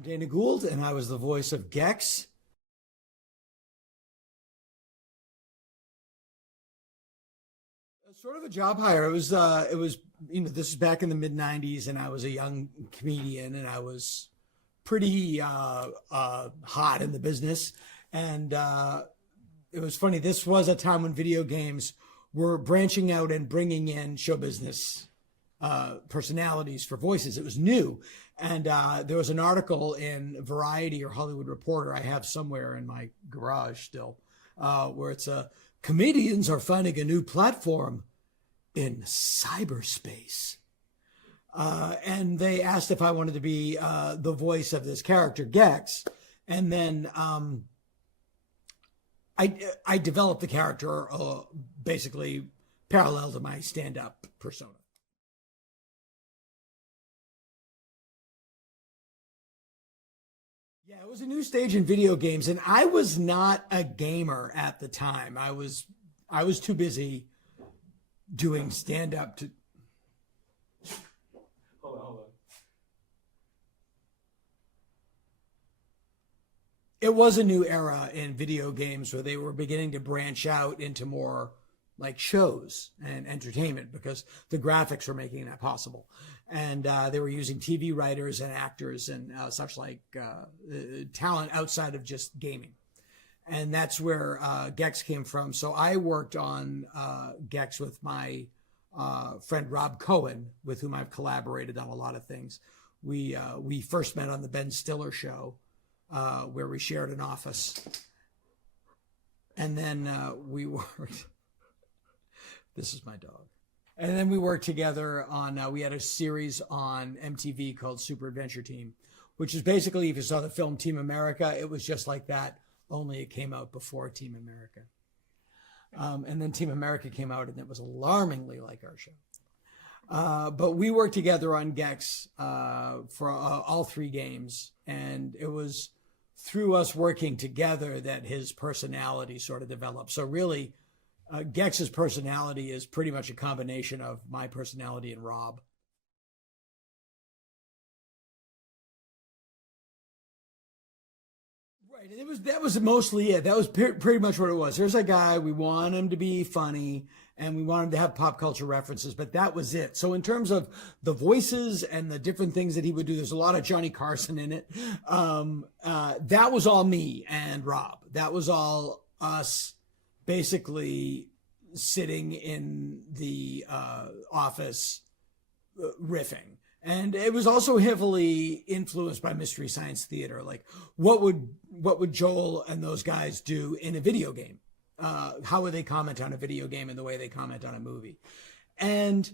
I'm Dana Gould, and I was the voice of GEX. Sort of a job hire. This is back in the mid '90s, and I was a young comedian, and I was pretty hot in the business. And it was funny. This was a time when video games were branching out and bringing in show business personalities for voices. It was new. And there was an article in Variety or Hollywood Reporter I have somewhere in my garage still, where it's comedians are finding a new platform in cyberspace. And they asked if I wanted to be the voice of this character, Gex. And then I developed the character basically parallel to my stand-up persona. Yeah, it was a new stage in video games, and I was not a gamer at the time. I was too busy doing stand-up to. Hold on. It was a new era in video games where they were beginning to branch out into more like shows and entertainment because the graphics were making that possible. And they were using TV writers and actors and such like talent outside of just gaming. And that's where GEX came from. So I worked on GEX with my friend Rob Cohen, with whom I've collaborated on a lot of things. We first met on the Ben Stiller show, where we shared an office. And then we worked. This is my dog. And then we worked together on, we had a series on MTV called Super Adventure Team, which is basically, if you saw the film Team America, it was just like that, only it came out before Team America. And then Team America came out and it was alarmingly like our show. But we worked together on GEX for all three games. And it was through us working together that his personality sort of developed. So really, GEX's personality is pretty much a combination of my personality and Rob. Right, and that was mostly it. That was pretty much what it was. Here's a guy, we want him to be funny, and we want him to have pop culture references, but that was it. So in terms of the voices and the different things that he would do, there's a lot of Johnny Carson in it. That was all me and Rob. That was all us basically sitting in the office riffing. And it was also heavily influenced by Mystery Science Theater. Like, what would Joel and those guys do in a video game? How would they comment on a video game in the way they comment on a movie? And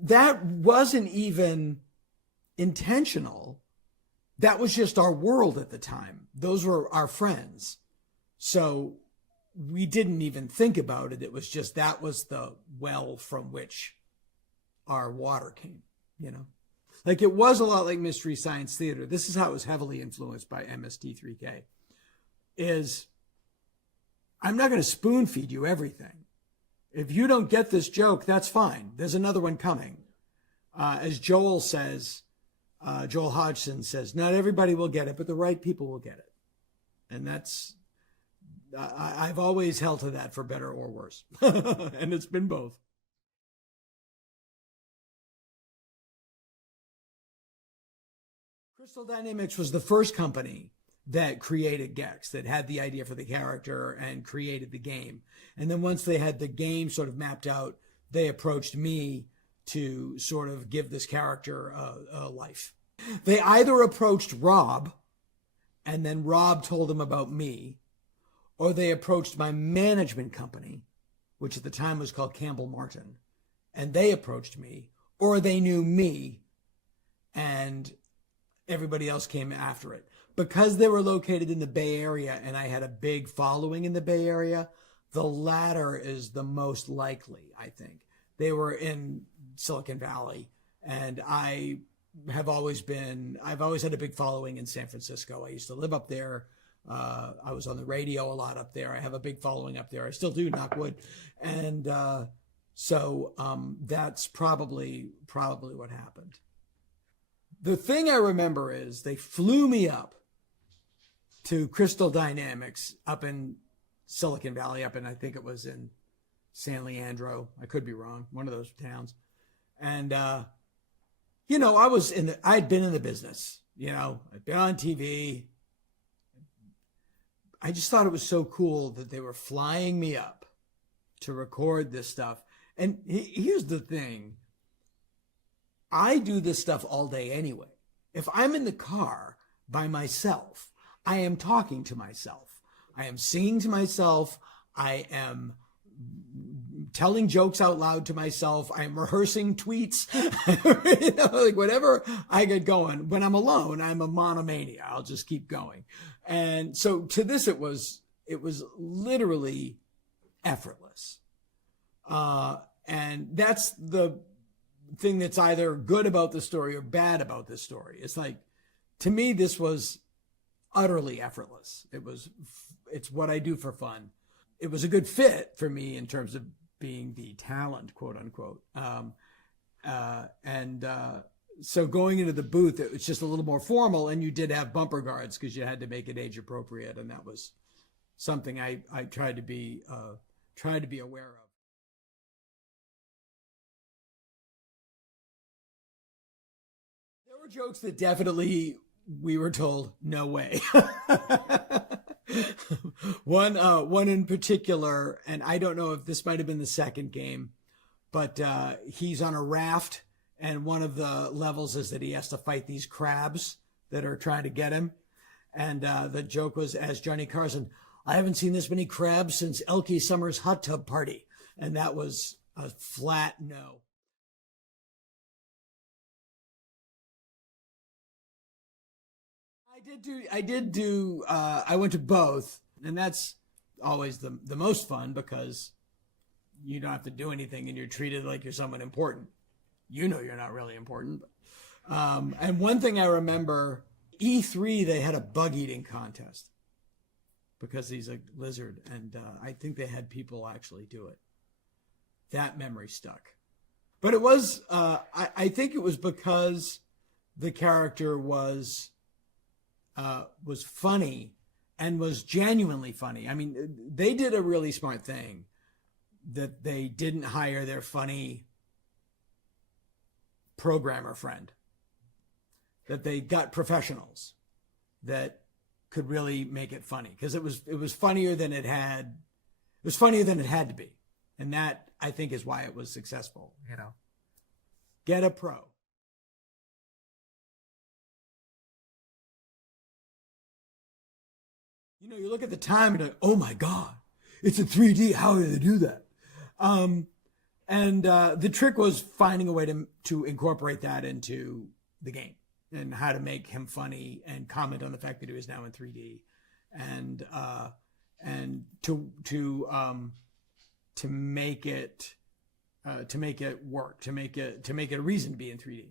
that wasn't even intentional. That was just our world at the time. Those were our friends. So we didn't even think about it. It was just, that was the well from which our water came, you know? Like, it was a lot like Mystery Science Theater. This is how it was heavily influenced by MST3K. Is, I'm not going to spoon feed you everything. If you don't get this joke, that's fine. There's another one coming. As Joel says, Joel Hodgson says, not everybody will get it, but the right people will get it. And that's, I've always held to that for better or worse. And it's been both. Crystal Dynamics was the first company that created GEX, that had the idea for the character and created the game. And then once they had the game sort of mapped out, they approached me to sort of give this character a life. They either approached Rob, and then Rob told them about me, or they approached my management company, which at the time was called Campbell Martin, and they approached me, or they knew me, and everybody else came after it. Because they were located in the Bay Area and I had a big following in the Bay Area, the latter is the most likely, I think. They were in Silicon Valley, and I've always had a big following in San Francisco. I used to live up there. I was on the radio a lot up there. I have a big following up there. I still do, knock wood. And so that's probably what happened. The thing I remember is they flew me up to Crystal Dynamics up in Silicon Valley, up in, I think it was in San Leandro. I could be wrong, one of those towns. And, you know, I'd been in the business, you know, I'd been on TV. I just thought it was so cool that they were flying me up to record this stuff. And here's the thing. I do this stuff all day anyway. If I'm in the car by myself, I am talking to myself. I am singing to myself. I am telling jokes out loud to myself. I'm rehearsing tweets, you know, like whatever I get going. When I'm alone, I'm a monomania. I'll just keep going. And so to this, it was literally effortless. And that's the thing that's either good about the story or bad about this story. It's like, to me, this was utterly effortless. It's what I do for fun. It was a good fit for me in terms of being the talent, quote unquote. So going into the booth, it was just a little more formal, and you did have bumper guards because you had to make it age appropriate. And that was something I tried to be aware of. There were jokes that definitely we were told, no way. One in particular, and I don't know if this might have been the second game, but he's on a raft, and one of the levels is that he has to fight these crabs that are trying to get him. And the joke was, as Johnny Carson, I haven't seen this many crabs since Elkie Summer's hot tub party. And that was a flat no. I went to both, and that's always the most fun because you don't have to do anything and you're treated like you're someone important. You know you're not really important. And one thing I remember, E3, they had a bug eating contest because he's a lizard, and I think they had people actually do it. That memory stuck. But it was, I think it was because the character was funny and was genuinely funny. I mean, they did a really smart thing that they didn't hire their funny programmer friend, that they got professionals that could really make it funny, because it was funnier than it had to be. And that, I think, is why it was successful. You know, get a pro. You know, you look at the time and you're like, oh my God, it's in 3D. How did they do that? The trick was finding a way to incorporate that into the game and how to make him funny and comment on the fact that he was now in 3D, and to make it work, to make it a reason to be in 3D.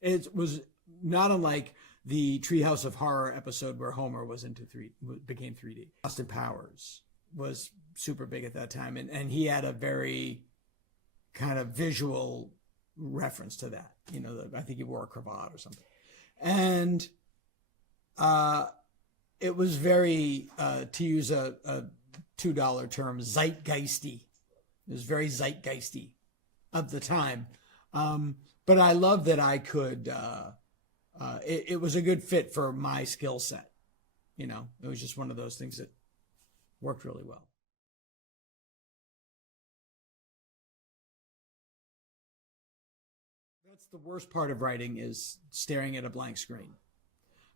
It was not unlike the Treehouse of Horror episode where Homer became 3D. Austin Powers was super big at that time, and he had a very kind of visual reference to that. You know, I think he wore a cravat or something, and it was very, to use a $2 term, zeitgeisty. It was very zeitgeisty of the time, but I love that I could. It was a good fit for my skill set. You know, it was just one of those things that worked really well. That's the worst part of writing, is staring at a blank screen.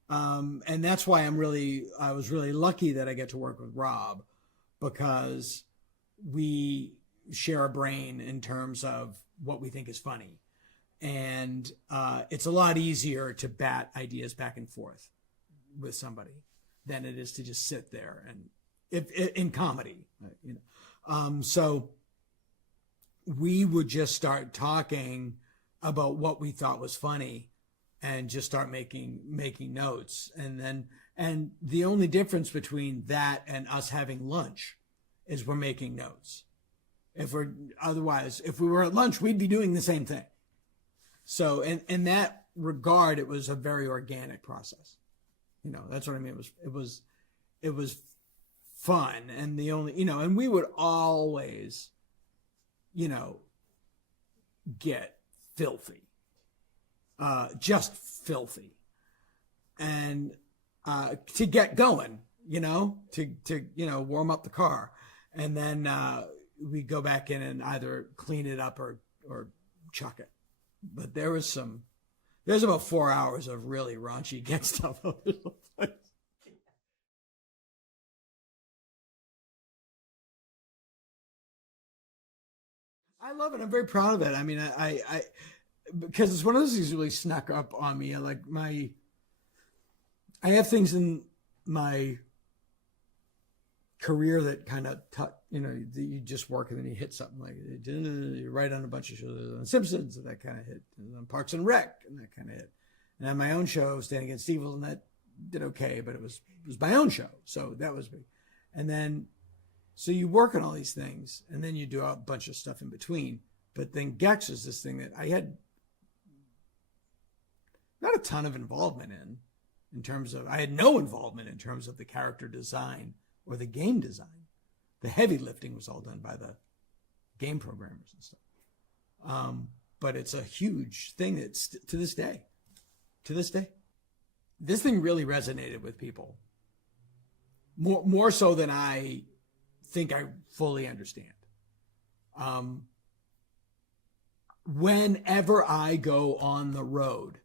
And that's why I was really lucky that I get to work with Rob, because we share a brain in terms of what we think is funny. And it's a lot easier to bat ideas back and forth with somebody than it is to just sit there and if in comedy, you know. So we would just start talking about what we thought was funny and just start making notes. And the only difference between that and us having lunch is we're making notes. If we were at lunch, we'd be doing the same thing. So, and that regard, it was a very organic process. That's what I mean. It was fun. And the only, and we would always, get filthy, just filthy. And, to get going, to warm up the car. And then, we go back in and either clean it up or chuck it. But there's about 4 hours of really raunchy GEX stuff over the place. I love it. I'm very proud of it. I mean, I because it's one of those things that really snuck up on me. I have things in my career that kind of you just work and then you hit something like you write on a bunch of shows on Simpsons and that kind of hit, and on Parks and Rec and that kind of hit, and on my own show Standing Against Evil, and that did okay, but it was my own show, so that was big. And then so you work on all these things and then you do a bunch of stuff in between. But then GEX is this thing that I had not a ton of involvement in terms of, I had no involvement in terms of the character design or the game design. The heavy lifting was all done by the game programmers and stuff. But it's a huge thing that's to this day, this thing really resonated with people more so than I think I fully understand. Whenever I go on the road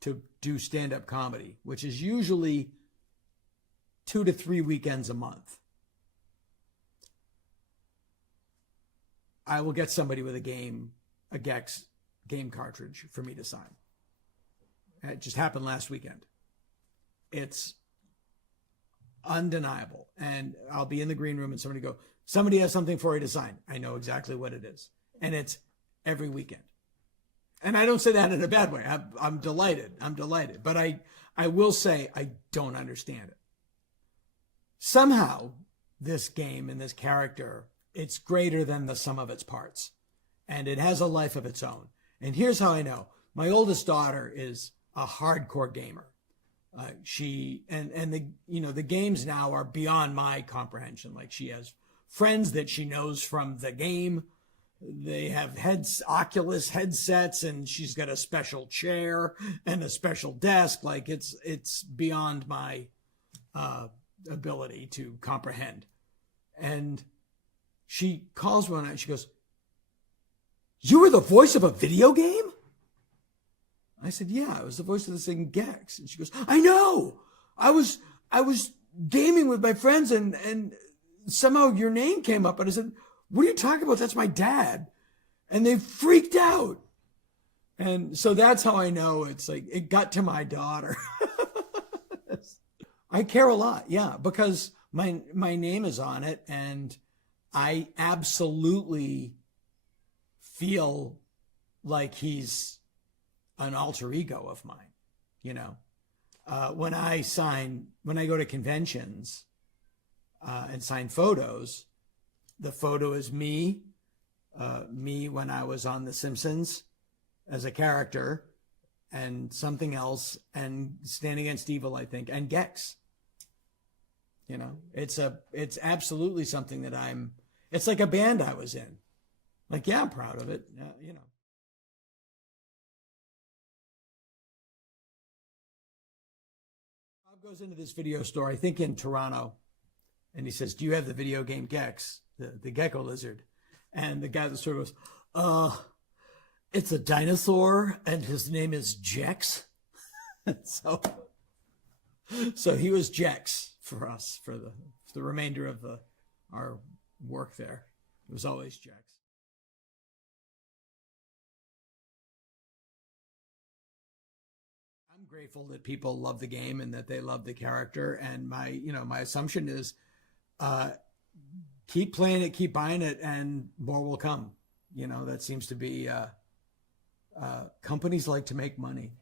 to do stand-up comedy, which is usually 2 to 3 weekends a month, I will get somebody with a GEX game cartridge for me to sign. It just happened last weekend. It's undeniable. And I'll be in the green room and somebody has something for you to sign. I know exactly what it is. And it's every weekend. And I don't say that in a bad way. I'm delighted. But I will say I don't understand it. Somehow this game and this character, it's greater than the sum of its parts. And it has a life of its own. And here's how I know. My oldest daughter is a hardcore gamer. The games now are beyond my comprehension. Like, she has friends that she knows from the game. They have Oculus headsets, and she's got a special chair and a special desk. Like, it's beyond my ability to comprehend. And she calls one night. She goes, "You were the voice of a video game?" I said, "Yeah, I was the voice of this thing, GEX." And she goes, "I know. I was gaming with my friends and somehow your name came up." And I said, "What are you talking about? That's my dad." And they freaked out. And so that's how I know it's like, it got to my daughter. I care a lot. Yeah. Because my name is on it, and I absolutely feel like he's an alter ego of mine. When I go to conventions and sign photos, the photo is me when I was on The Simpsons as a character, and something else, and Standing Against Evil, I think, and GEX. It's absolutely something that it's like a band I was in. Like, yeah, I'm proud of it. Bob goes into this video store, I think in Toronto, and he says, "Do you have the video game GEX, the gecko lizard?" And the guy at the store goes, "It's a dinosaur, and his name is GEX." So he was GEX for us for the remainder of our work there. It was always GEX. I'm grateful that people love the game and that they love the character. And my assumption is, keep playing it, keep buying it, and more will come. That seems to be, companies like to make money.